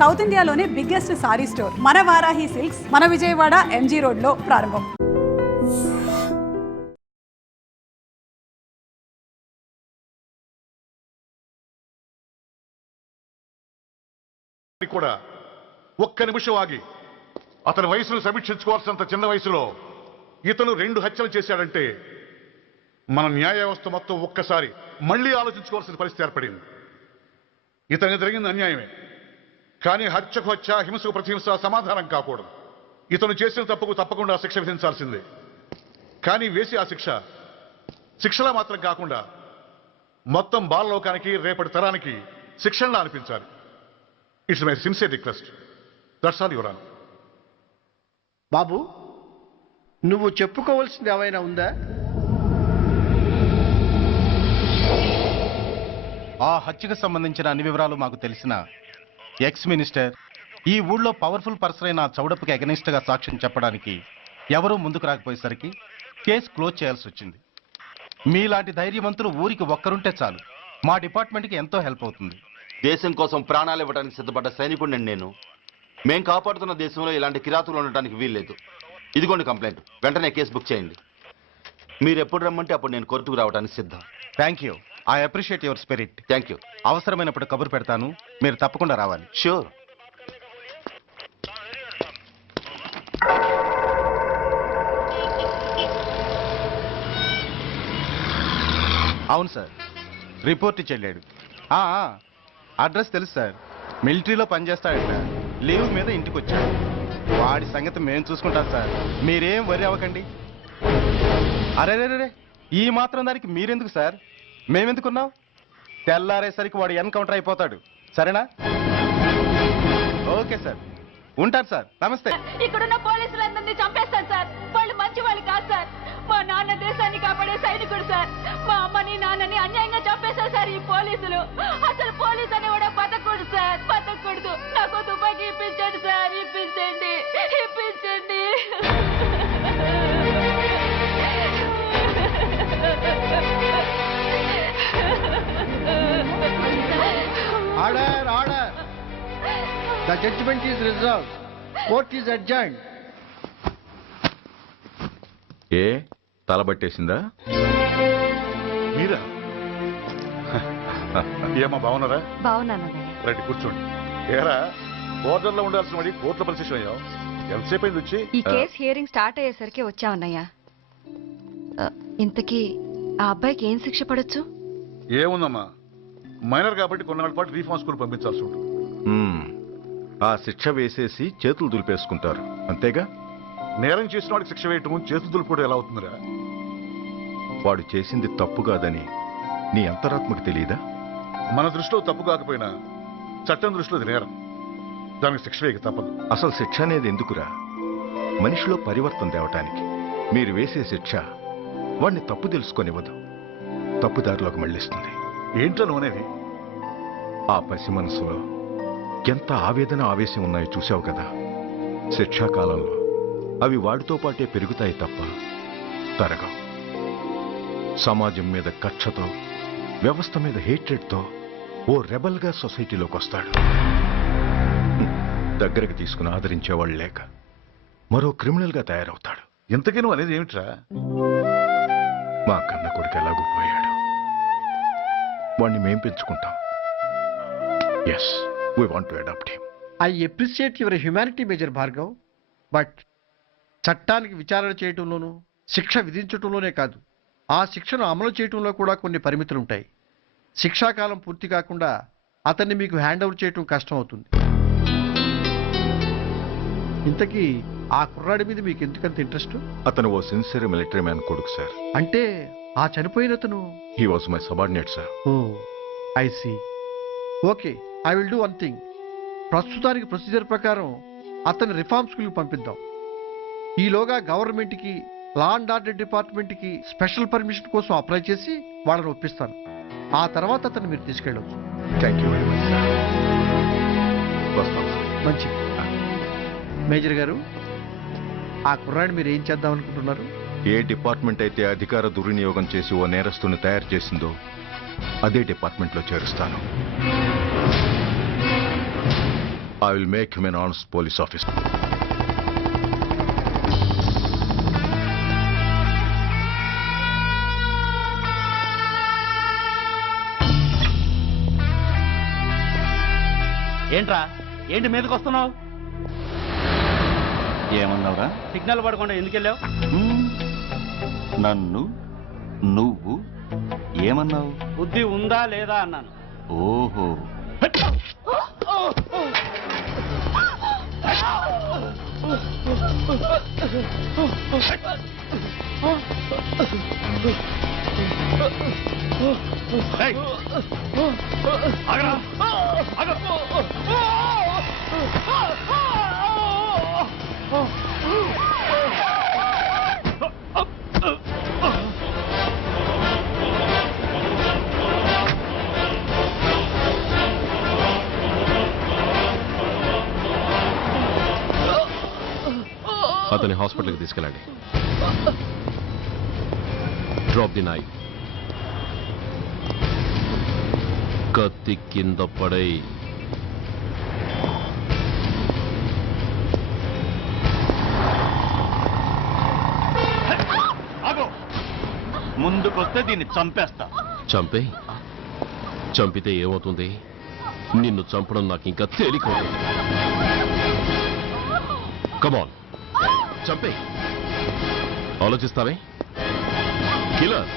South ఇండియాలోనే biggest sorry store మన Varahi silks మన విజయవాడ ఎంజీ రోడ్లో ప్రారంభం. కూడా ఒక్క నిమిషం ఆగి అతని వయసును సమీక్షించుకోవాల్సినంత చిన్న వయసులో ఇతను 2 హత్యలు చేశాడంటే మన న్యాయ వ్యవస్థ మొత్తం ఒక్కసారి మళ్లీ ఆలోచించుకోవాల్సిన పరిస్థితి ఏర్పడింది. ఇతనికి జరిగింది అన్యాయమే, కానీ హత్యకు హత్య, హింసకు ప్రతిహింస సమాధానం కాకూడదు. ఇతను చేసిన తప్పుకు తప్పకుండా శిక్ష విధించాల్సిందే. కానీ వేసి ఆ శిక్షలా మాత్రం కాకుండా మొత్తం బాలలోకానికి రేపటి తరానికి శిక్షణలా అనిపించాలి. It's my sincere request. That's all your honour. బాబు, నువ్వు చెప్పుకోవాల్సింది ఏమైనా ఉందా? ఆ హత్యకు సంబంధించిన అన్ని వివరాలు మాకు తెలిసిన ఎక్స్ మినిస్టర్ ఈ ఊళ్ళో పవర్ఫుల్ పర్సన్ అయిన చౌడప్పకి అగెనిస్ట్ గా సాక్ష్యం చెప్పడానికి ఎవరూ ముందుకు రాకపోయేసరికి కేసు క్లోజ్ చేయాల్సి వచ్చింది. మీలాంటి ధైర్యవంతులు ఊరికి ఒక్కరుంటే చాలు, మా డిపార్ట్మెంట్కి ఎంతో హెల్ప్ అవుతుంది. దేశం కోసం ప్రాణాలు ఇవ్వడానికి సిద్ధపడ్డ సైనికుడిని నేను. మేం కాపాడుతున్న దేశంలో ఇలాంటి కిరాతులు ఉండటానికి వీల్లేదు. ఇదిగోండి కంప్లైంట్, వెంటనే కేసు బుక్ చేయండి. మీరు ఎప్పుడు రమ్మంటే అప్పుడు నేను కోర్టుకు రావడానికి సిద్ధం. Thank you, I appreciate your spirit. Thank you. అవసరమైనప్పుడు కబురు పెడతాను, మీరు తప్పకుండా రావాలి. షూర్. అవును సార్, రిపోర్ట్ ఇచ్చి వెళ్ళాడు. అడ్రస్ తెలుసు సార్, మిలిటరీలో పనిచేస్తాడట. లీవ్ మీద ఇంటికి వచ్చాడు. వాడి సంగతి మేము చూసుకుంటాం సార్, మీరేం వరి అవ్వకండి. అరే, ఈ మాత్రం దానికి మీరెందుకు సార్, మేమెందుకున్నాం? తెల్లారేసరికి వాడు ఎన్కౌంటర్ అయిపోతాడు. సరేనా? ఓకే సార్, ఉంటారు సార్. నమస్తే. ఇక్కడున్న పోలీసులందరినీ చంపేస్తారు సార్. వాళ్ళు మంచి వాళ్ళు కాదు సార్. మా నాన్న దేశాన్ని కాపాడే సైనికుడు సార్. మా అమ్మని నాన్నని అన్యాయంగా చంపేశారు సార్ ఈ పోలీసులు. అసలు పోలీసు అని కూడా బతకూడదు సార్, బతకూడదు. నాకు తుపాకీ ఇప్పించండి సార్, ఇప్పించండి. Order, order. The judgement is reserved. Court is adjourned. ఏ తలబట్టేసిందా? మీరా? ఏమా బాగున్నారా? బాగున్నాను. రండి కూర్చోండి. ఏరా, బోర్డర్లో ఉండాల్సిన వాడి కోర్టులో పరిశీలన అయ్యావు. ఎంతసేపు అయింది వచ్చి? ఈ కేసు హియరింగ్ స్టార్ట్ అయ్యేసరికి వచ్చావన్నయ్యా. ఇంతకీ ఆ అబ్బాయికి ఏం శిక్ష పడొచ్చు? ఏముందమ్మా, మైనర్ కాబట్టి కొన్నాళ్ళ పాటు రీఫార్మ్ స్కూల్ పంపించాల్సి ఉంటుంది. ఆ శిక్ష వేసేసి చేతులు దులిపేసుకుంటారు, అంతేగా? నేరం చేసిన వాడికి శిక్ష వేయటం, చేతులు దులుపుకోవడం ఎలా అవుతుందిరా? వాడు చేసింది తప్పు కాదని నీ అంతరాత్మకు తెలియదా? మన దృష్టిలో తప్పు కాకపోయినా చట్టం దృష్టిలో అది నేరం. దానికి శిక్ష వేయక తప్పదు. అసలు శిక్ష అనేది ఎందుకురా? మనిషిలో పరివర్తన తేవటానికి. మీరు వేసే శిక్ష వాడిని తప్పు తెలుసుకొనివ్వదు, తప్పుదారిలోకి మళ్ళిస్తుంది. ఏంటో నువ్వనేది? ఆ పసి మనసులో ఎంత ఆవేదన, ఆవేశం ఉన్నాయో చూసావు కదా. శిక్షాకాలంలో అవి వాడితో పాటే పెరుగుతాయి తప్ప తరగవు. సమాజం మీద కక్షతో, వ్యవస్థ మీద హేట్రెడ్తో ఓ రెబల్గా సొసైటీలోకి వస్తాడు. దగ్గరకు తీసుకుని ఆదరించేవాళ్ళు లేక మరో క్రిమినల్గా తయారవుతాడు. ఇంతకీ నువ్వు అనేది ఏమిట్రా? మా కన్న కొడుకు ఎలాగూ పోయాడు, వాణ్ణి మేం పెంచుకుంటాం. Yes, we want to adopt him. I appreciate your humanity major Bhargav. But చట్టానికి విచారణ చేయటంలోనూ శిక్ష విధించటంలోనే కాదు, ఆ శిక్షను అమలు చేయటంలో కూడా కొన్ని పరిమితులు ఉంటాయి. శిక్షాకాలం పూర్తి కాకుండా అతన్ని మీకు హ్యాండ్ ఓవర్ చేయటం కష్టం అవుతుంది. ఇంతకీ ఆ కుర్రాడి మీద మీకు ఎందుకంత ఇంట్రెస్ట్? అతను ఓ సిన్సియర్ మిలిటరీ మ్యాన్ కొడుకు సార్. అంటే ఆ చనిపోయిన అతను? He was my subordinate sir. Oh, I see. Okay, I will do one thing. ప్రస్తుతానికి ప్రొసీజర్ ప్రకారం అతన్ని రిఫార్మ్ స్కూల్కి పంపిద్దాం. ఈలోగా గవర్నమెంట్కి, లా అండ్ ఆర్డర్ డిపార్ట్మెంట్కి స్పెషల్ పర్మిషన్ కోసం అప్లై చేసి వాళ్ళని ఒప్పిస్తాను. ఆ తర్వాత అతన్ని మీరు తీసుకెళ్ళవచ్చు. Thank you very much sir. వస్తాం సార్. మంచి మేజర్ గారు, ఆ కుర్రాడిని మీరు ఏం చేద్దాం అనుకుంటున్నారు? ఏ డిపార్ట్మెంట్ అయితే అధికార దుర్వినియోగం చేసి ఓ నేరస్తుని తయారు చేసిందో అదే డిపార్ట్మెంట్లో చేరుస్తాను. I will make him an honest police officer. ఏంట్రా ఏంటి మీదకి వస్తున్నావు? ఏమన్నావురా? సిగ్నల్ పడకుండా ఎందుకు వెళ్ళావు? నన్ను నువ్వు ఏమన్నావు? బుద్ధి ఉందా లేదా అన్నాను. ఓహో, అతని హాస్పిటల్కి తీసుకెళ్ళండి. Drop the knife. కత్తి కింద పడై. ముందుకొస్తే దీన్ని చంపేస్తా. చంపే. చంపితే ఏమవుతుంది? నిన్ను చంపడం నాకు ఇంకా తేలికవుతుంది. కమాన్, చంపే. ఆలోచిస్తావే కిల్లర్.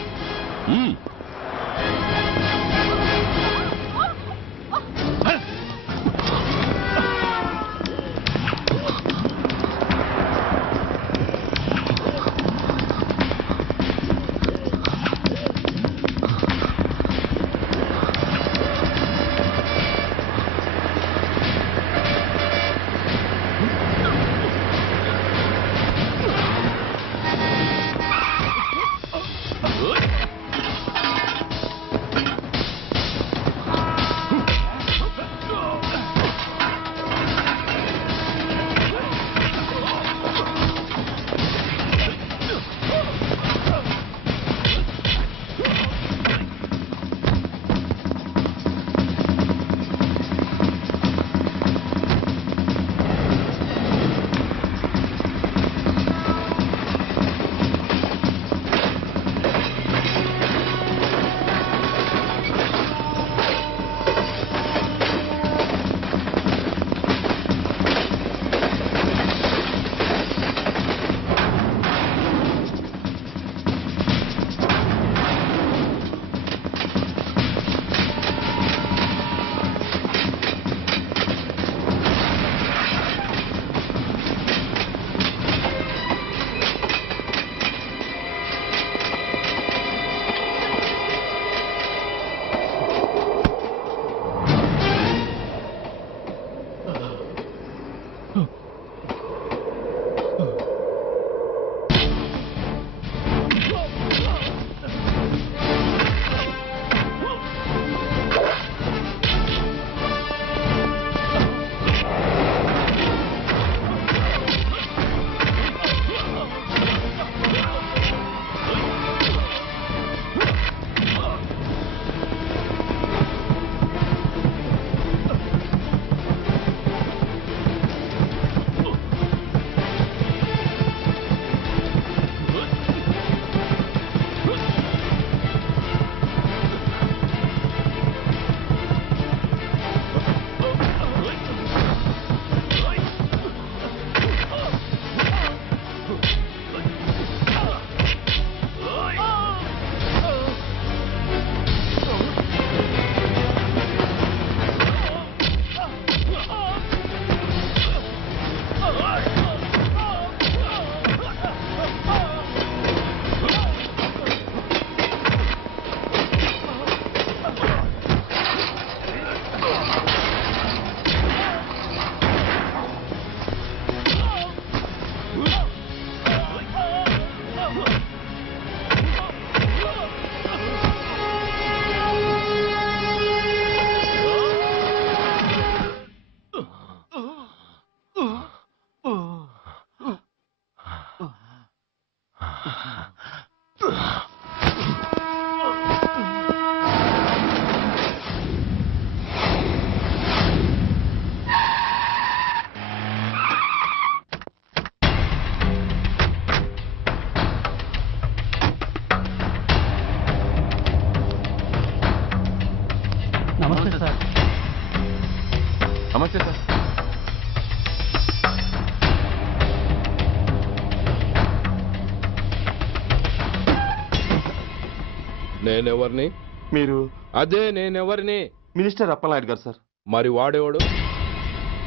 నేనెవరిని? మీరు అదే నేనెవరిని? మినిస్టర్ అప్పలనాయుడు గారు సార్. మరి వాడేవాడు?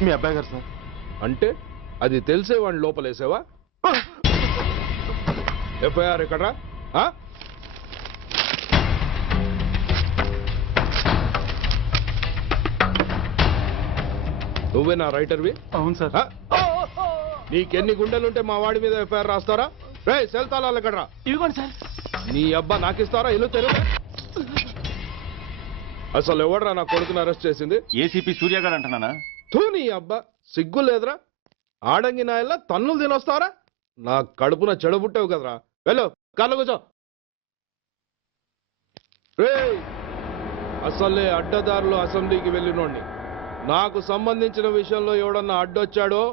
మీ అబ్బాయి గారు సార్. అంటే అది తెలిసే వాడిని లోపలేసావా? ఎఫ్ఐఆర్ ఎక్కడ్రా? నువ్వేనా రైటర్వి? అవును సార్. నీకెన్ని గుండెలుంటే మా వాడి మీద ఎఫ్ఐఆర్ రాస్తారా? రే సెల్ తాళాలు ఎక్కడ్రా? ఇదిగోండి సార్. నీ అబ్బా నాకిస్తారా? ఇల్లు తెరువు. అసలు ఎవడరా నా కొడుకుని అరెస్ట్ చేసింది? ఏసీపీ సూర్య గారు అంటున్నానా? తూ నీ అబ్బా సిగ్గు లేదురా? ఆడంగి నాయల్లా తన్నులు తినొస్తారా? నా కడుపున చెడబుట్టావు కదరా. వెళ్ళు కార్లో కూర్చో. రే అసలే అడ్డదారులు అసెంబ్లీకి వెళ్ళినోడిని. నాకు సంబంధించిన విషయంలో ఎవడన్నా అడ్డొచ్చాడో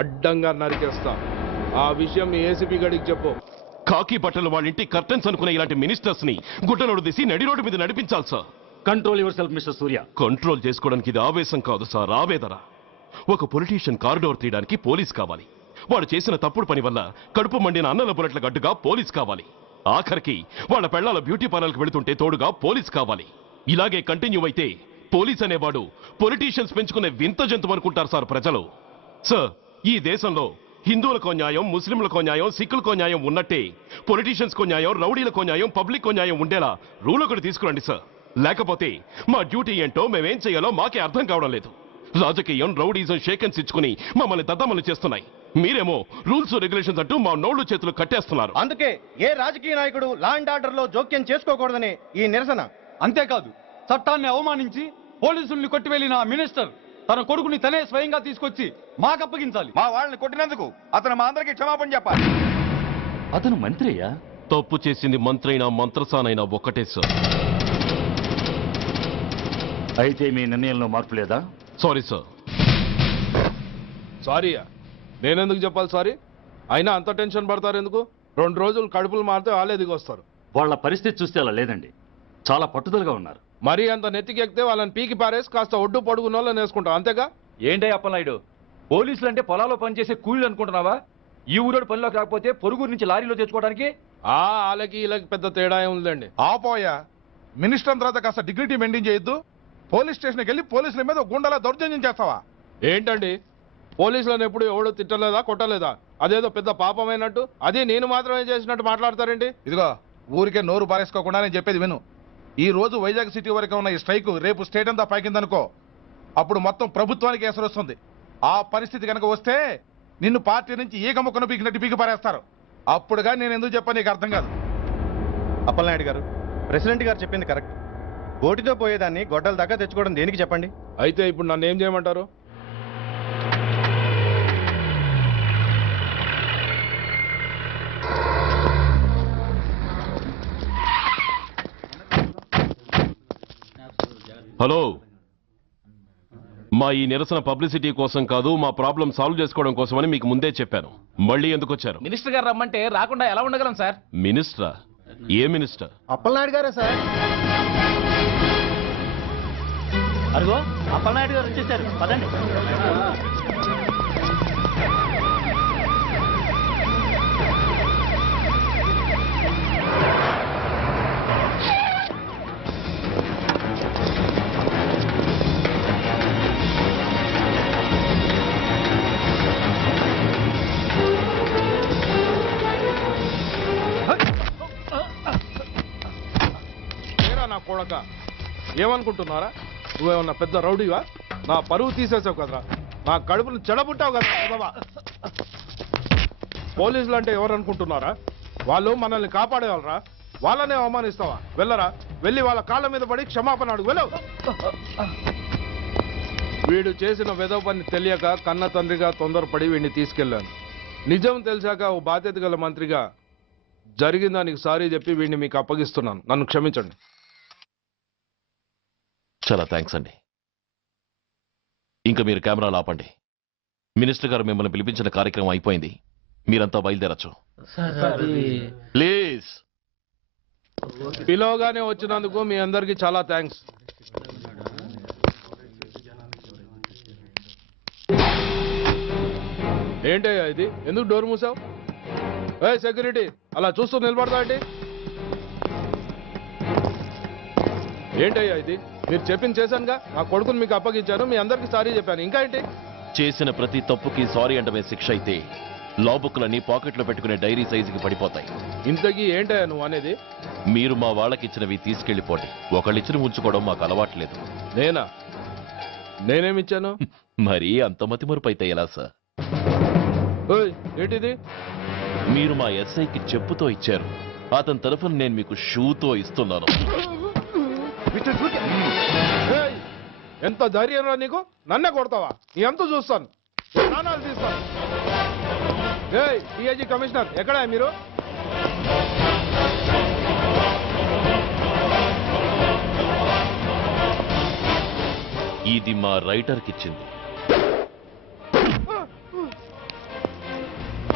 అడ్డంగా నరికేస్తా. ఆ విషయం మీ ఏసీపీ గడికి చెప్పు. కాకి బట్టలు వాళ్ళ ఇంటి కర్టెన్స్ అనుకునే ఇలాంటి మినిస్టర్స్ ని గుడ్డలోడు తీసి నడి రోడ్డు మీద నడిపించాలి sir. Control your self mister Surya. Control చేసుకోవడానికి ఇది ఆవేశం కాదు సార్, ఆవేదన. ఒక పొలిటీషియన్ కారిడోర్ తీయడానికి పోలీస్ కావాలి. వాడు చేసిన తప్పుడు పని వల్ల కడుపు మండిన అన్నల బుల్లెట్ల గడ్డుగా పోలీస్ కావాలి. ఆఖరికి వాళ్ళ పెళ్లాల బ్యూటీ పార్లర్కి వెళుతుంటే తోడుగా పోలీస్ కావాలి. ఇలాగే కంటిన్యూ అయితే పోలీస్ అనేవాడు పొలిటీషియన్స్ పెంచుకునే వింత జంతువు అనుకుంటారు సార్ ప్రజలు. సార్ ఈ దేశంలో హిందువులకో న్యాయం, ముస్లింలకో న్యాయం, సిక్కులకో న్యాయం ఉన్నట్టే పొలిటీషియన్స్కో న్యాయం, రౌడీలకో న్యాయం, పబ్లిక్కో న్యాయం ఉండేలా రూల్ ఒకటి తీసుకురండి సార్. లేకపోతే మా డ్యూటీ ఏంటో మేమేం చేయాలో మాకే అర్థం కావడం లేదు. రాజకీయం, రౌడీజం షేకెన్స్ ఇచ్చుకుని మమ్మల్ని దద్దమలు చేస్తున్నాయి. మీరేమో రూల్స్ రెగ్యులేషన్స్ అంటూ మా నోళ్లు చేతులు కట్టేస్తున్నారు. అందుకే ఏ రాజకీయ నాయకుడు లా అండ్ ఆర్డర్ లో జోక్యం చేసుకోకూడదని ఈ నిరసన. అంతేకాదు, చట్టాన్ని అవమానించి పోలీసుల్ని కొట్టివెళ్లిన మినిస్టర్ తన కొడుకుని తనే స్వయంగా తీసుకొచ్చి మాకు అప్పగించాలి. మా వాళ్ళని కొట్టినందుకు అతను మా అందరికి క్షమాపణ చెప్పాలి. అతను మంత్రి అయ్యా. తప్పు చేసింది మంత్రైనా మంత్రసానైనా ఒక్కటే సార్. అయితే మీ నిర్ణయంలో మార్పు లేదా? Sorry sir. సారీయా? నేనెందుకు చెప్పాలి సారీ? అయినా అంత టెన్షన్ పడతారు ఎందుకు? 2 రోజులు కడుపులు మారితే వాళ్ళే దిగొస్తారు. వాళ్ళ పరిస్థితి చూస్తే అలా లేదండి, చాలా పట్టుదలగా ఉన్నారు. మరీ అంత నెత్తికెక్కితే వాళ్ళని పీకి పారేసి కాస్త ఒడ్డు పొడుగున్న వాళ్ళని వేసుకుంటాం, అంతేగా? ఏంటే అప్పలనాయుడు, పోలీసులు అంటే పొలాల్లో పనిచేసే కూలీలు అనుకుంటున్నావా? ఈ ఊరోడు పనిలోకి రాకపోతే పొరుగురు నుంచి లారీలో తెచ్చుకోవడానికి వాళ్ళకి వీళ్ళకి పెద్ద తేడా ఉందండి. ఆపోయా, మినిస్టర్ తర్వాత కాస్త డిగ్నిటీ మెయింటైన్ చేయొద్దు. పోలీస్ స్టేషన్కి వెళ్ళి పోలీసుల మీద గుండాల దౌర్జన్యం చేస్తావా? ఏంటండి, పోలీసులను ఎప్పుడు ఎవడు తిట్టలేదా, కొట్టలేదా? అదేదో పెద్ద పాపమైనట్టు, అది నేను మాత్రమే చేసినట్టు మాట్లాడతారేంటి? ఇదిగో ఊరికే నోరు పారేసుకోకుండా నేను చెప్పేది విను. ఈ రోజు వైజాగ్ సిటీ వరకు ఉన్న ఈ స్ట్రైక్ రేపు స్టేట్ అంతా పైకిందనుకో, అప్పుడు మొత్తం ప్రభుత్వానికి ఎసరు వస్తుంది. ఆ పరిస్థితి కనుక వస్తే నిన్ను పార్టీ నుంచి ఈగ ముక్కను పీకినట్టు పీకి పారేస్తారు. అప్పుడుగా నేను ఎందుకు చెప్పా నీకు అర్థం కాదు. అప్పలనాయుడు గారు, ప్రెసిడెంట్ గారు చెప్పింది కరెక్ట్. ఓటితో పోయేదాన్ని గొడ్డల దాకా తెచ్చుకోవడం దేనికి చెప్పండి? అయితే ఇప్పుడు నన్ను ఏం చేయమంటారు? హలో, మా ఈ నిరసన పబ్లిసిటీ కోసం కాదు, మా ప్రాబ్లం సాల్వ్ చేసుకోవడం కోసమని మీకు ముందే చెప్పాను. మళ్ళీ ఎందుకు వచ్చారు? మినిస్టర్ గారు రమ్మంటే రాకుండా ఎలా ఉండగలం సార్? మినిస్టరా? ఏ మినిస్టర్? అప్పలనాయుడు గారే సార్. అదిగో అప్పలనాయుడు గారు వచ్చేసారు, పదండి. నా కొడక, ఏమనుకుంటున్నారా? నువ్వేమన్నా పెద్ద రౌడీవా? నా పరువు తీసేసావు కదరా, నా కడుపును చెడబుట్టావు కదా బాబా. పోలీసులు అంటే ఎవరు అనుకుంటున్నారా? వాళ్ళు మనల్ని కాపాడేవాళ్ళరా? వాళ్ళనే అవమానిస్తావా? వెళ్ళరా, వెళ్ళి వాళ్ళ కాళ్ళ మీద పడి క్షమాపణ అడుగు, వెళ్ళవు. వీడు చేసిన వెధవ పని తెలియక కన్న తండ్రిగా తొందరపడి వీడిని తీసుకెళ్లాను. నిజం తెలిసాక ఓ బాధ్యత గల మంత్రిగా జరిగిన దానికి సారీ చెప్పి వీడిని మీకు అప్పగిస్తున్నాను. నన్ను క్షమించండి. చాలా థ్యాంక్స్ అండి. ఇంకా మీరు కెమెరాలు ఆపండి. మినిస్టర్ గారు మిమ్మల్ని పిలిపించిన కార్యక్రమం అయిపోయింది, మీరంతా బయలుదేరచ్చు ప్లీజ్. పిలవగానే వచ్చినందుకు మీ అందరికీ చాలా థ్యాంక్స్. ఏంటయ్యా ఇది? ఎందుకు డోర్ మూసావు? ఏ సెక్యూరిటీ, అలా చూస్తూ నిలబడతా ఏంటి? ఏంటయ్యా ఇది? మీరు చెప్పింది చేశానుగా. నా కొడుకుని మీకు అప్పగించాను, మీ అందరికి సారీ చెప్పాను. ఇంకా ఏంటి? చేసిన ప్రతి తప్పుకి సారీ అంటమే శిక్ష అయితే లా బుక్లన్నీ పాకెట్లో పెట్టుకునే డైరీ సైజుకి పడిపోతాయి. ఇంతకీ ఏంటయ్యా నువ్వు అనేది? మీరు మా వాళ్ళకిచ్చినవి తీసుకెళ్లిపోండి. ఒకళ్ళిచ్చిన ఉంచుకోవడం మాకు అలవాట్లేదు. నేనా? నేనేమిచ్చాను? మరీ అంత మతిమరుపు అయితే ఎలా సార్? ఓయ్, ఏంటిది? మీరు మా ఎస్ఐకి చెప్పుతో ఇచ్చారు. అతని తరఫున నేను మీకు షూతో ఇస్తున్నాను. ఏయ్, ఎంత ధైర్యం రా నీకు? నన్నే కొడతావా? నీ ఎంత చూస్తాను, ప్రాణాలు తీస్తాను. ఏయ్, డిఐజీ కమిషనర్ ఎక్కడా మీరు? ఇది మా రైటర్కి ఇచ్చింది.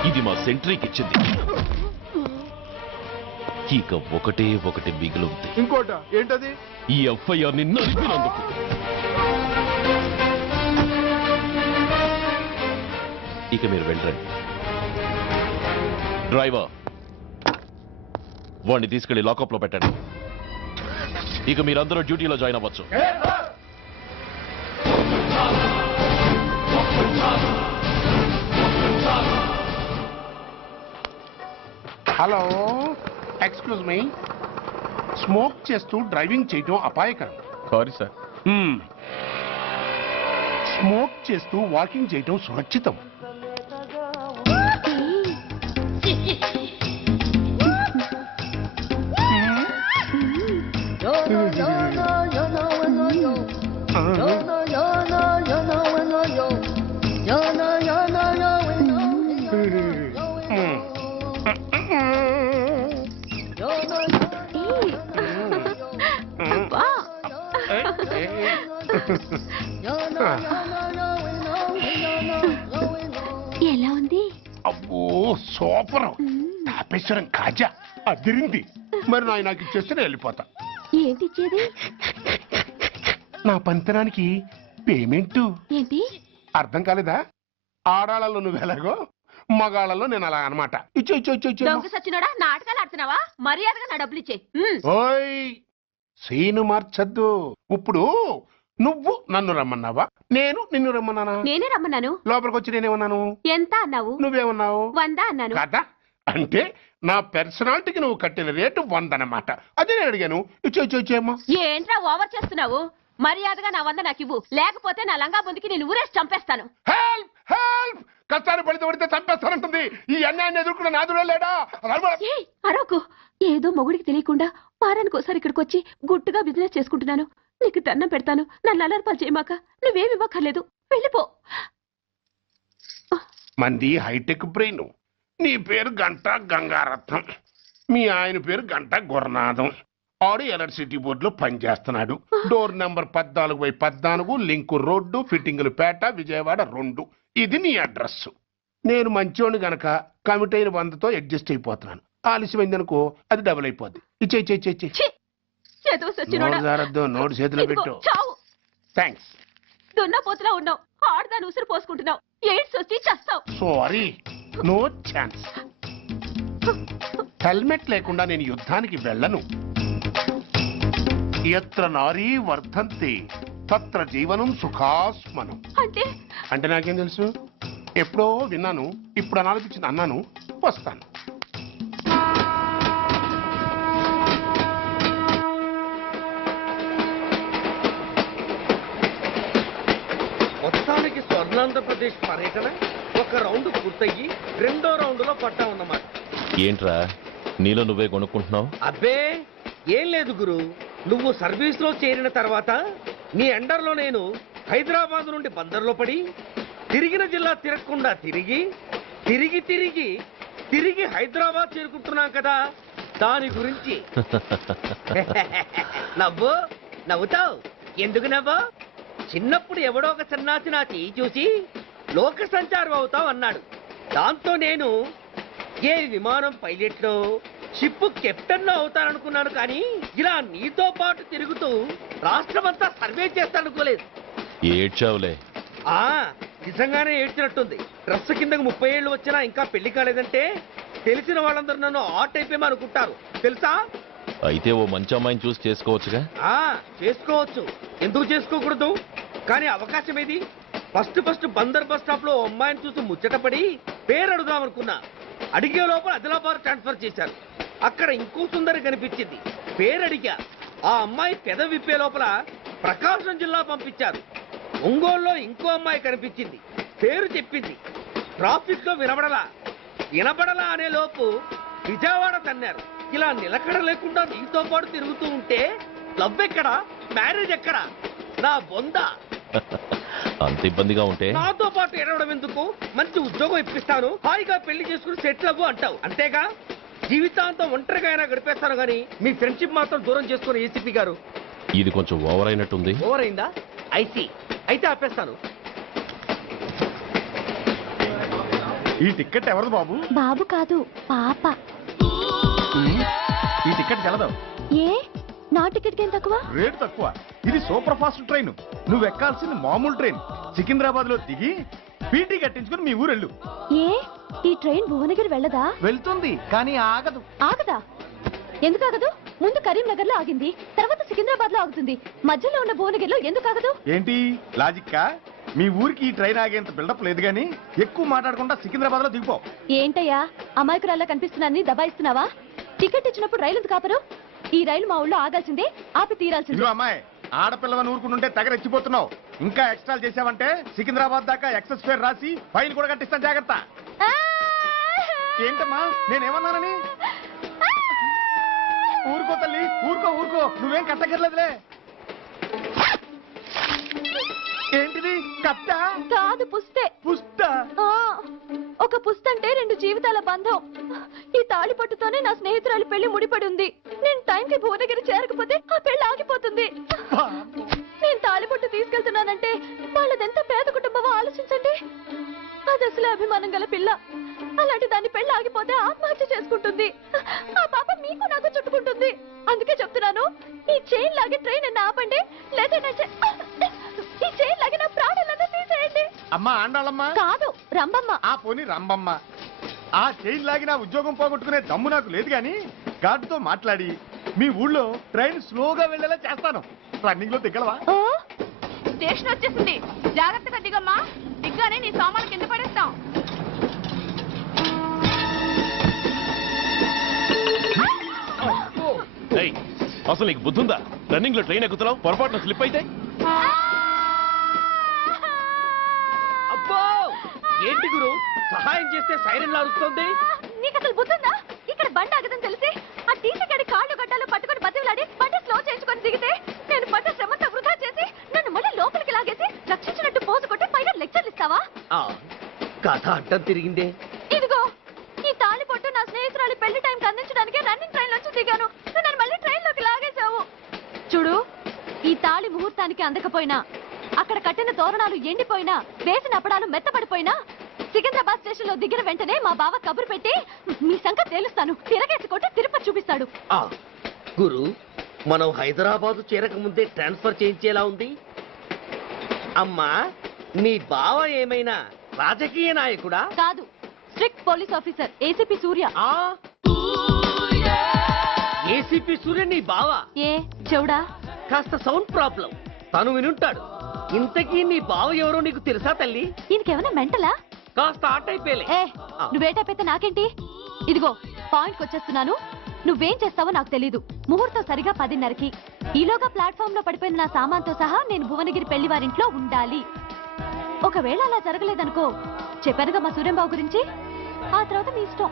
ఇది మా సెంట్రీకి ఇచ్చింది. ఇక ఒకటి మిగిలింది. ఇంకోట ఏంటది? ఈ ఎఫ్ఐఆర్ ని నడిపినందుకు. ఇక మీరు వెళ్ళండి. డ్రైవర్, వాడిని తీసుకెళ్లి లాకప్ లో పెట్టండి. ఇక మీరందరూ డ్యూటీలో జాయిన్ అవ్వచ్చు. Hello, excuse me. స్మోక్ చేస్తూ డ్రైవింగ్ చేయటం అపాయకరం. Sorry sir. స్మోక్ చేస్తూ వాకింగ్ చేయటం సురక్షితం. ఎలా ఉంది? అబ్బో సూపర్. తాపేశ్వరం కాజా అదిరింది. మరి నాకు ఇచ్చేస్తే నేను వెళ్ళిపోతా. ఏంటి ఇచ్చేది? నా పంతనానికి పేమెంట్. ఏంటి అర్థం కాలేదా? ఆడాళ్ళలో నువ్వు ఎలాగో, మగాళ్ళలో నేను అలా అనమాట. దొంగ సచ్చినోడా, నాటకాలు ఆడుతున్నావా? మర్యాదగా నా డబ్బులు ఇచ్చే. ఓయ్, సీను మార్చద్దు. ఇప్పుడు నువ్వు నన్ను రమ్మన్నావా, నేను నిన్ను రమ్మన్నానా? నేనే రమ్మన్నాను. లోపలికి వచ్చి నేనేమన్నాను? ఎంత అన్నావు? నువ్వేమన్నావు? 100 అన్నాను. కదా, అంటే నా పర్సనాలిటీకి నువ్వు కట్టిన రేటు 100 అన్నమాట. అదే నేను అడిగాను. ఇచ్చేమ్మా. ఏంట్రా ఓవర్ చేస్తున్నావు? మర్యాదగా నా 100 నాకు ఇవ్వు, లేకపోతే నా లంగా బొందికి నేను ఊరేసి చంపేస్తాను. Help help! కష్టాన్ని పడితే చంపేస్తానంటుంది. ఈ అన్యాయాన్ని ఎదుర్కొన్న నాదుడే లేడా? అరవకు. ఏదో మొగుడికి తెలియకుండా వారానికి ఒకసారి ఇక్కడికి వచ్చి గుట్టుగా బిజినెస్ చేసుకుంటున్నాను. నీకు దండం పెడతాను, నన్ను అలర్పాలు చేయమాక. నువ్వేమి ఇవ్వక్కర్లేదు, వెళ్ళిపో. మంది హైటెక్ బ్రెయిన్. నీ పేరు గంట గంగారత్నం, మీ ఆయన పేరు గంట గురునాథం. ఆడు ఎలక్ట్రిసిటీ బోర్డులో పనిచేస్తున్నాడు. డోర్ నెంబర్ 14/14, లింకు రోడ్డు, ఫిట్టింగులు పేట, విజయవాడ 2. ఇది నీ అడ్రస్. నేను మంచోని గనక కమిట్ అయిన 100తో అడ్జస్ట్ అయిపోతున్నాను. ఆలస్యమైందనుకో అది డబుల్ అయిపోద్ది. ఇచ్చే నోటు చేతిలో పెట్టు. థ్యాంక్స్. దున్నపోతులా ఉన్నావు, ఆడదాన్ని ఉసురు పోసుకుంటున్నావు. ఎయిడ్స్ వచ్చి చస్తావు. Sorry, no chance. హెల్మెట్ లేకుండా నేను యుద్ధానికి వెళ్ళను. ఎత్ర నారీ వర్ధంతి తత్ర జీవనం సుఖాస్మనం. అంటే నాకేం తెలుసు? ఎప్పుడో విన్నాను, ఇప్పుడు అనాలనిపించింది అన్నాను. వస్తాను. మొత్తానికి స్వర్ణాంధ్రప్రదేశ్ పర్యటన ఒక రౌండ్ పూర్తయ్యి 2వ రౌండ్లో పడ్డామన్నమాట. ఏంట్రా నీలో నువ్వే కొనుక్కుంటున్నావు? అబ్బే ఏం లేదు గురు. నువ్వు సర్వీస్ లో చేరిన తర్వాత నీ అండర్లో నేను హైదరాబాద్ నుండి బందర్లో పడి తిరిగిన జిల్లా తిరగకుండా తిరిగి తిరిగి తిరిగి తిరిగి హైదరాబాద్ చేరుకుంటున్నాం కదా, దాని గురించి. నవ్వుతావు ఎందుకు నవ్వు? చిన్నప్పుడు ఎవడో ఒక సన్నాసి నా చెయ్యి చూసి లోక సంచారం అవుతావు అన్నాడు. దాంతో నేను ఏ విమానం పైలట్లో షిప్ కెప్టెన్ అవుతాననుకున్నాను. కానీ ఇలా నీతో పాటు తిరుగుతూ రాష్ట్రమంతా సర్వే చేస్తాననుకోలేదు. ఏడ్చావులే. నిజంగానే ఏడ్చినట్టుంది. డ్రెస్ కిందకు 30 ఏళ్ళు వచ్చినా ఇంకా పెళ్లి కాలేదంటే తెలిసిన వాళ్ళందరూ నన్ను ఆట్ అయిపోయామనుకుంటారు తెలుసా. అయితే ఓ మంచి అమ్మాయిని చూసి చేసుకోవచ్చుగా. చేసుకోవచ్చు, ఎందుకు చేసుకోకూడదు? కానీ అవకాశం ఏది? ఫస్ట్ బందర్ బస్ స్టాప్ లో అమ్మాయిని చూసి ముచ్చటపడి పేరు అడుగుదాం అనుకున్నా. అడిగే లోపల ఆదిలాబాద్ ట్రాన్స్ఫర్ చేశారు. అక్కడ ఇంకో సుందరి కనిపించింది, పేరు అడిగా. ఆ అమ్మాయి పెద విప్పే లోపల ప్రకాశం జిల్లా పంపించారు. ఒంగోలులో ఇంకో అమ్మాయి కనిపించింది, పేరు చెప్పింది. ట్రాఫిక్ లో వినబడలా అనే లోపు విజయవాడ తన్నారు. ఇలా నిలకడ లేకుండా నీతో పాటు తిరుగుతూ ఉంటే లవ్ ఎక్కడా, మ్యారేజ్ ఎక్కడా? నా బొంద. అంత ఇబ్బందిగా ఉంటే నాతో పాటు ఎడవడం ఎందుకు? మంచి ఉద్యోగం ఇప్పిస్తాను, హాయిగా పెళ్లి చేసుకుని సెటిల్ అవ్వు అంటావు అంతేగా? జీవితాంతం ఒంటరిగా అయినా గడిపేస్తాను గానీ మీ ఫ్రెండ్షిప్ మాత్రం దూరం చేసుకుని ఏసీపీ గారు. ఇది కొంచెం ఓవర్ అయినట్టుంది. ఓవర్ అయిందా? ఐసీ, అయితే ఆపేస్తాను. ఈ టికెట్ ఎవరు బాబు? బాబు కాదు, పాప. ఈ టికెట్ గలదు. ఏ నా టికెట్ ఏం తక్కువ? రేటు తక్కువ. ఇది సూపర్ ఫాస్ట్ ట్రైన్, నువ్వు ఎక్కాల్సింది మామూలు ట్రైన్. సికింద్రాబాద్ లో దిగి పీటీ కట్టించుకుని మీ ఊరెళ్ళు. ఏ ఈ ట్రైన్ భువనగిరి వెళ్ళదా? వెళ్తుంది కానీ ఆగదు. ఆగదా? ఎందుకు ఆగదు? ముందు కరీంనగర్ లో ఆగింది, తర్వాత సికింద్రాబాద్ లో ఆగుతుంది. మధ్యలో ఉన్న భువనగిరిలో ఎందుకు ఆగదు? ఏంటి లాజిక్కా? మీ ఊరికి ఈ ట్రైన్ ఆగేంత బిల్డప్ లేదు గానీ ఎక్కువ మాట్లాడకుండా సికింద్రాబాద్ లో దిగిపో. ఏంటయ్యా అమాయకురాల్లా కనిపిస్తున్నాన్ని దబాయిస్తున్నావా? టికెట్ ఇచ్చినప్పుడు రైలు ఎందుకు ఆపరు? ఈ రైలు మా ఊళ్ళో ఆగాల్సిందే, ఆపి తీరాల్సిందే. అమ్మాయి, ఆడపిల్లవని ఊరుకుంటుంటే తెగరెచ్చిపోతున్నావు. ఇంకా ఎక్స్ట్రా చేసావంటే సికింద్రాబాద్ దాకా ఎక్సెస్ ఫేర్ రాసి ఫైన్ కూడా కట్టిస్తాను, జాగ్రత్త. ఏంటమ్మా నేనేమన్నానని? ఊరుకో తల్లి, ఊరుకో, నువ్వేం కట్టగర్లేదులే. ఏంటిది? కట్ట కాదు, పుస్తే. పుస్తా? ఒక పుస్తంటే 2 జీవితాల బంధం. ఈ తాళి పట్టుతోనే నా స్నేహితురాలి పెళ్లి ముడిపడి ఉంది. నేను టైంకి భువనగిరి చేరకపోతే ఆ పెళ్లి ఆగిపోతుంది. నేను తాళి పట్టు తీసుకెళ్తున్నానంటే వాళ్ళదెంత పేద కుటుంబమో ఆలోచించండి. అది అసలు అభిమానం గల పిల్ల. అలాంటి దాన్ని పెళ్లి ఆగిపోతే ఆత్మహత్య చేసుకుంటుంది. ఆ పాప మీకు నాకు చుట్టుకుంటుంది. అందుకే చెప్తున్నాను, ఈ చైన్ లాగే ట్రైన్ అన్న ఆపండి, లేదా ఈ చైన్ లాగే నా ప్రాణాలను తీసేయండి. అమ్మా ఆండాళ్ళమ్మా కాదు, రంబమ్మ. ఆ పోని రంబమ్మ. ఆ చైన్ లాగి నా ఉద్యోగం పోగొట్టుకునే దమ్ము నాకు లేదు గాని గార్డుతో మాట్లాడి మీ ఊళ్ళో ట్రైన్ స్లోగా వెళ్ళేలా చేస్తాను. రన్నింగ్ లో దిగలవా? స్టేషన్ వచ్చేసింది, జాగ్రత్తగా దిగమ్మా. దిగ్గానే నీ సామాను కింద పడేస్తాం. అసలు నీకు బుద్ధుందా? రన్నింగ్ లో ట్రైన్ ఎక్కుతున్నావు, పొరపాటున స్లిప్ అయితే? అబ్బో, ఏంటి గురు సహాయం చేస్తే సైరన్ అరుస్తోంది? నీకు అసలు బుద్ధుందా? ఇక్కడ బండి ఆగదని తెలిసి ఆ టీసీ గడి కాళ్ళు గడ్డాలు పట్టుకొని బతిలాడి బండి స్లో చేసుకొని దిగితే నేను పడ్డ శ్రమంతా వృధా చేసి నన్ను మళ్ళీ లోపలికి లాగేసి రక్షించినట్టు పోజు కొట్టి పైన లెక్చర్లు ఇస్తావా? కథ అడ్డం తిరిగిందే. ఇదిగో ఈ తాళి పొట్టు నా స్నేహితురాలి పెళ్లి టైంకి అందించడానికి రన్నింగ్ ట్రైన్ నుంచి దిగాను. నన్ను మళ్ళీ ట్రైన్ లోకి లాగేశావు. చూడు, ఈ తాళి ముహూర్తానికి అందకపోయినా, అక్కడ కట్టిన తోరణాలు ఎండిపోయినా, వేసిన అప్పడాలు మెత్తపడిపోయినా, సికింద్రాబాద్ స్టేషన్ లో దిగిన వెంటనే మా బావ కబురు పెట్టి మీ సంగతి తేలుస్తాను, తిరగేసి కొట్టి తిరుపతి చూపిస్తాడు. గురు, మనం హైదరాబాద్ చేరక ముందే ట్రాన్స్ఫర్ చేయించేలా ఉంది. అమ్మా, నీ బావ ఏమైనా రాజకీయ నాయకుడా? కాదు, స్ట్రిక్ట్ పోలీస్ ఆఫీసర్, ఏసీపీ సూర్య. ఏసీపీ సూర్య నీ బావ? ఏ చెవుడా? కాస్త సౌండ్ ప్రాబ్లం, తను వినుంటాడు. ఇంతకీ నీ బావ ఎవరో నీకు తెలుసా తల్లి? ఈయనకేమైనా మెంటలా? కాస్త ఆటైపోయలే. నువ్వేటైపోతే నాకేంటి? ఇదిగో పాయింట్కి వచ్చేస్తున్నాను. నువ్వేం చేస్తావో నాకు తెలీదు. ముహూర్తం సరిగా 10:30కి. ఈలోగా ప్లాట్ఫామ్ లో పడిపోయిన నా సామాన్తో సహా నేను భువనగిరి పెళ్లి వారింట్లో ఉండాలి. ఒకవేళ అలా జరగలేదనుకో, చెప్పానుగా మా సూర్యంబాబు గురించి, ఆ తర్వాత మీ ఇష్టం.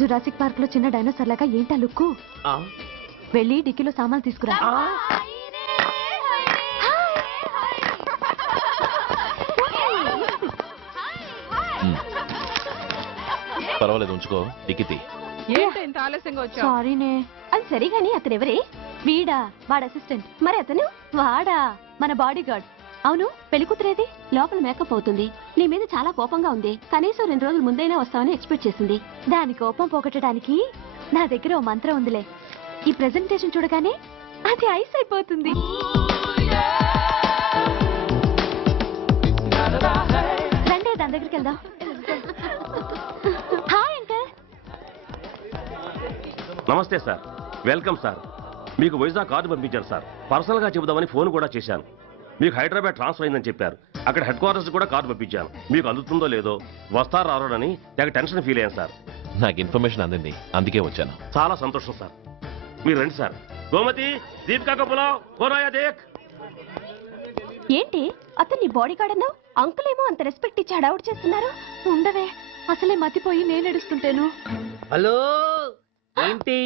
జురాసిక్ పార్క్ లో చిన్న డైనోసార్ లాగా ఏంటా లుక్కు? వెళ్ళి డిక్కీలో సామాన్లు తీసుకురా. పర్వాలేదు, ఉంచుకో. డిక్కితి. సారీనే. అది సరిగాని అతను ఎవరే? వీడా? వాడు అసిస్టెంట్. మరి అతను? వాడా మన బాడీ గార్డ్. అవును, పెళ్లి కూతురేది? లోపల మేకప్ అవుతుంది. నీ మీద చాలా కోపంగా ఉంది. కనీసం 2 రోజుల ముందైనా వస్తామని ఎక్స్పెక్ట్ చేసింది. దాని కోపం పోగొట్టడానికి నా దగ్గర ఓ మంత్రం ఉందిలే. ఈ ప్రెజెంటేషన్ చూడగానే అది ఐస్ అయిపోతుంది. రండి, దాని దగ్గరికి వెళ్దాం. Hi uncle. నమస్తే సార్, వెల్కమ్ సార్. మీకు వైజాగ్ కార్డు పంపించారు సార్. పర్సనల్గా చెబుదామని ఫోన్ కూడా చేశాను. మీకు హైదరాబాద్ ట్రాన్స్ఫర్ అయిందని చెప్పారు. అక్కడ హెడ్ క్వార్టర్స్ కూడా కార్డు పంపించాను. మీకు అందుతుందో లేదో, వస్తారో రారోనని తెగ టెన్షన్ ఫీల్ అయ్యాను సార్. నాకు ఇన్ఫర్మేషన్ అందింది, అందుకే వచ్చాను. చాలా సంతోషం సార్. మీరు రండి సార్. గోమతి, దీపికా కపులావ్, కోరాయా దేక్. ఏంటి అతన్ని బాడీ గార్డ్ అన్నావు? అంకుల్ ఏమో అంత రెస్పెక్ట్ ఇచ్చి హడావుడు చేస్తున్నారు. ఉండవే, అసలే మతిపోయి నేను ఎడుస్తుంటాను. హలో, ఏంటి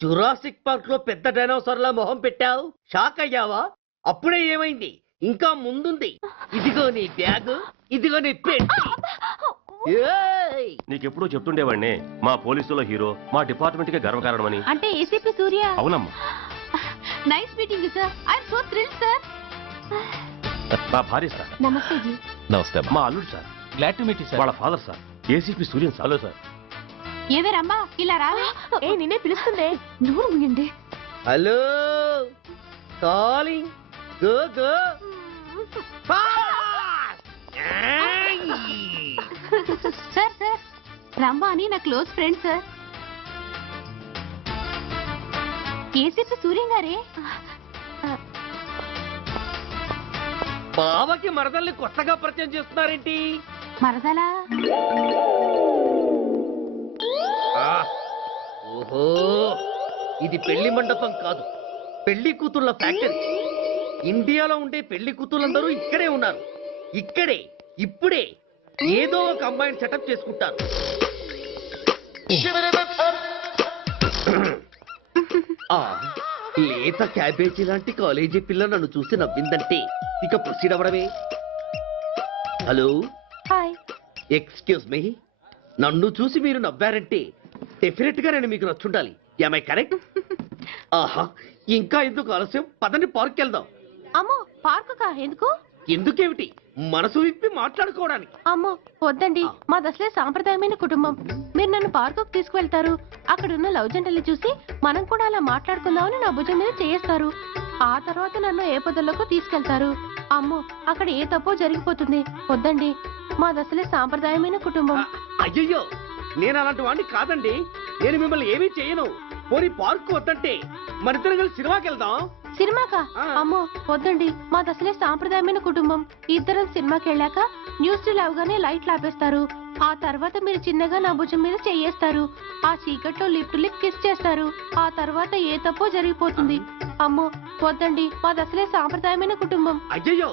జురాసిక్ పార్క్ లో పెద్ద డైనోసార్లా మొహం పెట్టావు? షాక్ అయ్యావా? అప్పుడే ఏమైంది? ఇంకా ముందుంది. ఇదిగో నీ బ్యాగ్, ఇదిగో నీ పెట్టి. నీకెప్పుడూ చెప్తుండేవాడిని, మా పోలీసులో హీరో, మా డిపార్ట్మెంట్ కి గర్వకారణమని. అంటే ఏసీపీ సూర్య. అవునమ్మా. Nice meeting sir. I am so thrilled sir. మా భార్య సార్. నమస్తే జీ. నమస్తే. మా అల్లుడు sir. Glad to meet you sir. వాళ్ళ father sir, ACP Suryan sir. Hello sir. ఏవేరమ్మా ఇలా రావే? ఏ నిన్నే పిలుస్తుందే. నోరు మూయండి. Hello, calling. Go go. Sir sir, Rambha అని నా close friend sir. ACP Suryam గారే. బావకి మరదల్ని కొత్తగా పరిచయం చేస్తున్నారేంటి? మరదలా? ఓహో, ఇది పెళ్లి మండపం కాదు, పెళ్లి కూతుళ్ళ ఫ్యాక్టరీ. ఇండియాలో ఉండే పెళ్లి కూతుళ్ళందరూ ఇక్కడే ఉన్నారు. ఇక్కడే ఇప్పుడే ఏదో ఒక అమ్మాయిని సెటప్ చేసుకుంటారు. లేత క్యాబేజీ లాంటి కాలేజీ పిల్ల నన్ను చూసి నవ్విందంటే ఇక ప్రొసీడ్ అవ్వడమే. Hello, hi. ఎక్స్క్యూజ్ మీ, నన్ను చూసి మీరు నవ్వారంటే డెఫినెట్ గా నేను మీకు నచ్చుండాలి. Am I correct? ఆహా, ఇంకా ఎందుకు ఆలస్యం? పదండి, పార్క్ వెళ్దాం. అమ్మో, పార్కు కా? ఎందుకు? ఎందుకేమిటి, మనసు విప్పి మాట్లాడుకోవడానికి. అమ్మో వద్దండి, మాది అసలే సాంప్రదాయమైన కుటుంబం. మీరు నన్ను పార్కుకు తీసుకువెళ్తారు, అక్కడున్న లవ్ జంటలు చూసి మనం కూడా అలా మాట్లాడుకుందామని నా భుజం మీద చేస్తారు. ఆ తర్వాత నన్ను ఏ పొదల్లోకి తీసుకెళ్తారు. అమ్మో, అక్కడ ఏ తప్పో జరిగిపోతుంది. వద్దండి, మాది అసలే సాంప్రదాయమైన కుటుంబం. అయ్యయ్యో, నేను అలాంటి వాడిని కాదండి. నేను మిమ్మల్ని ఏమీ చేయను. పోనీ పార్క్ వద్దంటే మరిద్దరం కలిసి సినిమాకి వెళ్దాం. సినిమాకా? అమ్మో వద్దండి, మాది అసలే సాంప్రదాయమైన కుటుంబం. ఇద్దరం సినిమాకి వెళ్ళాక న్యూస్ అవగానే లైట్లు ఆపేస్తారు. ఆ తర్వాత మీరు చిన్నగా నా భుజం మీద చెయ్యేస్తారు. ఆ చీకట్లో లిప్ టు లిప్ కిస్ చేస్తారు. ఆ తర్వాత ఏ తప్పో జరిగిపోతుంది. అమ్మో వద్దండి, మాది అసలే సాంప్రదాయమైన కుటుంబం. అయ్యయ్యో,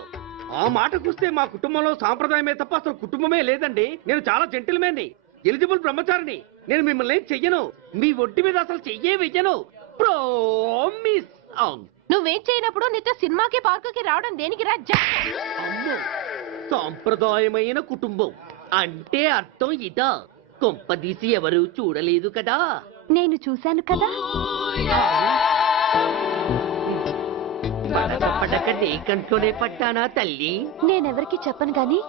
ఆ మాటకొస్తే మా కుటుంబంలో సాంప్రదాయమే తప్ప అసలు కుటుంబమే లేదండి. నేను చాలా జెంటిల్మెన్ని, ఎలిజిబుల్ బ్రహ్మచారిని. నేను మిమ్మల్ని ఏం చెయ్యను. మీ ఒంటి మీద అసలు చెయ్యే వెయ్యను. ప్రామిస్. నువ్వేం చేయనప్పుడు నీతో సినిమాకి పార్కుకి రావడం దేనికి రా? అమ్మో, సాంప్రదాయమైన కుటుంబం అంటే అర్థం ఇదా? కొంపదీసి ఎవరు చూడలేదు కదా? నేను చూశాను కదా. పడక నీ కంట్లోనే పడ్డానా తల్లి? నేనెవరికి చెప్పను గాని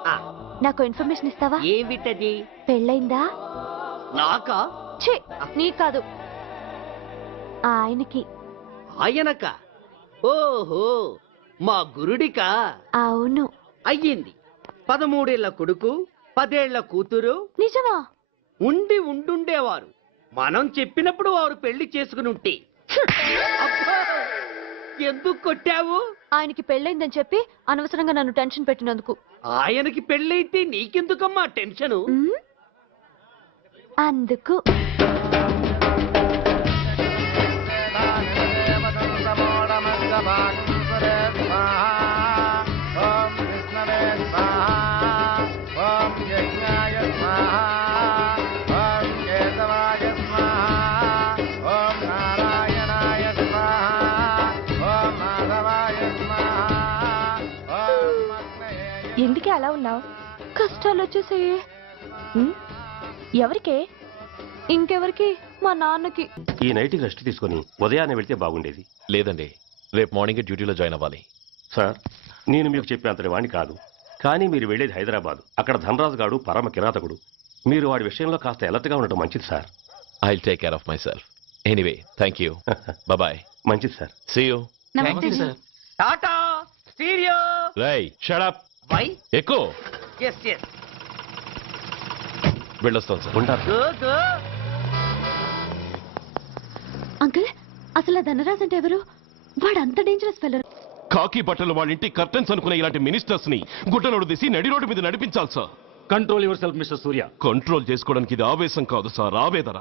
నాకు ఇన్ఫర్మేషన్ ఇస్తావా? ఏమిటది? పెళ్ళైందా? నాకా? ఛీ, నీ కాదు, ఆయనకి. ఆయనక? ఓహో, మా గురుడికా? అవును. అయ్యింది. 13 ఏళ్ల కొడుకు, 10 ఏళ్ల కూతురు. నిజమా? ఉండి ఉండుండేవారు. మనం చెప్పినప్పుడు వారు పెళ్లి చేసుకుని ఉంటే. అబ్బా, ఎందుకు కొట్టావు? ఆయనకి పెళ్ళైందని చెప్పి అనవసరంగా నన్ను టెన్షన్ పెట్టినందుకు. ఆయనకి పెళ్ళైతే నీకెందుకమ్మా టెన్షను? అందుకు. ఎందుకే అలా ఉన్నావు? కష్టాలు వచ్చేసాయి. ఎవరికే? ఇంకెవరికి? మా నాన్నకి. ఈ నైట్ రెస్ట్ తీసుకొని ఉదయాన్నే వెళ్తే బాగుండేది. లేదండి, రేపు మార్నింగ్ డ్యూటీలో జాయిన్ అవ్వాలి. సార్, నేను మీకు చెప్పేంతటి వాణ్ణి కాదు, కానీ మీరు వెళ్ళేది హైదరాబాద్. అక్కడ ధనరాజు గాడు పరమ కిరాతకుడు. మీరు వాడి విషయంలో కాస్త ఎలర్ట్గా ఉండటం మంచిది sir. I will take care of my self. Anyway thank you. Bye. మంచిది sir. See you. Tata stereo. రై షట్ అప్. వై? ఎక్కువ. Yes yes. వెళ్ళొస్తాను సార్. ఉంటారు. Go go. అంకుల్, అసలు ఆ ధనరాజ్ అంటే ఎవరు? వాడు అంత డేంజరస్ ఫెల్లర్. కాకి బట్టలు వాళ్ళ ఇంటి కర్టెన్స్ అనుకునే ఇలాంటి మినిస్టర్స్ ని గుడ్డలోడు తీసి నడి రోడ్డు మీద నడిపించాలి sir. Control your self mister Surya. Control చేసుకోవడానికి ఇది ఆవేశం కాదు సార్, ఆవేదన.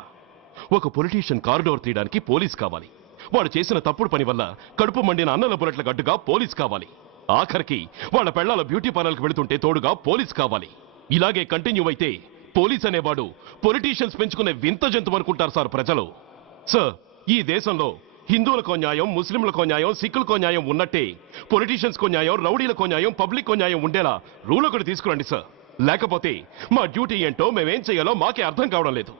ఒక పొలిటీషియన్ కారిడోర్ తీయడానికి పోలీస్ కావాలి. వాడు చేసిన తప్పుడు పని వల్ల కడుపు మండిన అన్నల బుల్లెట్ల గడ్డుగా పోలీస్ కావాలి. ఆఖరికి వాళ్ళ పెళ్లాల బ్యూటీ పార్లర్కి వెళుతుంటే తోడుగా పోలీస్ కావాలి. ఇలాగే కంటిన్యూ అయితే పోలీస్ అనేవాడు పొలిటీషియన్స్ పెంచుకునే వింత జంతువు అనుకుంటారు సార్ ప్రజలు. సార్, ఈ దేశంలో హిందువులకో న్యాయం, ముస్లింలకో న్యాయం, సిక్కులకో న్యాయం ఉన్నట్టే పొలిటీషియన్స్కో న్యాయం, రౌడీలకో న్యాయం, పబ్లిక్కో న్యాయం ఉండేలా రూల్ ఒకటి తీసుకురండి సార్. లేకపోతే మా డ్యూటీ ఏంటో మేమేం చేయాలో మాకే అర్థం కావడం లేదు.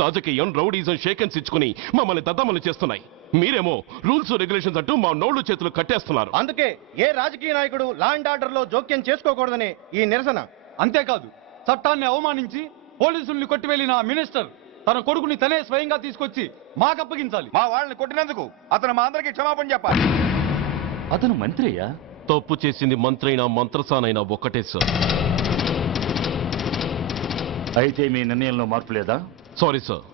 రాజకీయం, రౌడీజం షేకెన్స్ ఇచ్చుకుని మమ్మల్ని దద్దమలు చేస్తున్నాయి. మీరేమో రూల్స్ రెగ్యులేషన్స్ అంటూ మా నోళ్లు చేతులు కట్టేస్తున్నారు. అందుకే ఏ రాజకీయ నాయకుడు లా అండ్ ఆర్డర్ లో జోక్యం చేసుకోకూడదని ఈ నిరసన. అంతేకాదు, చట్టాన్ని అవమానించి పోలీసుల్ని కొట్టివెళ్లిన మినిస్టర్ తన కొడుకుని తనే స్వయంగా తీసుకొచ్చి మాకు అప్పగించాలి. మా వాళ్ళని కొట్టినందుకు అతను మా అందరికీ క్షమాపణ చెప్పాలి. అతను మంత్రి అయ్యా. తప్పు చేసింది మంత్రైనా మంత్రసానైనా ఒకటే సార్. అయితే మీ నిర్ణయంలో మార్పు లేదా? Sorry sir,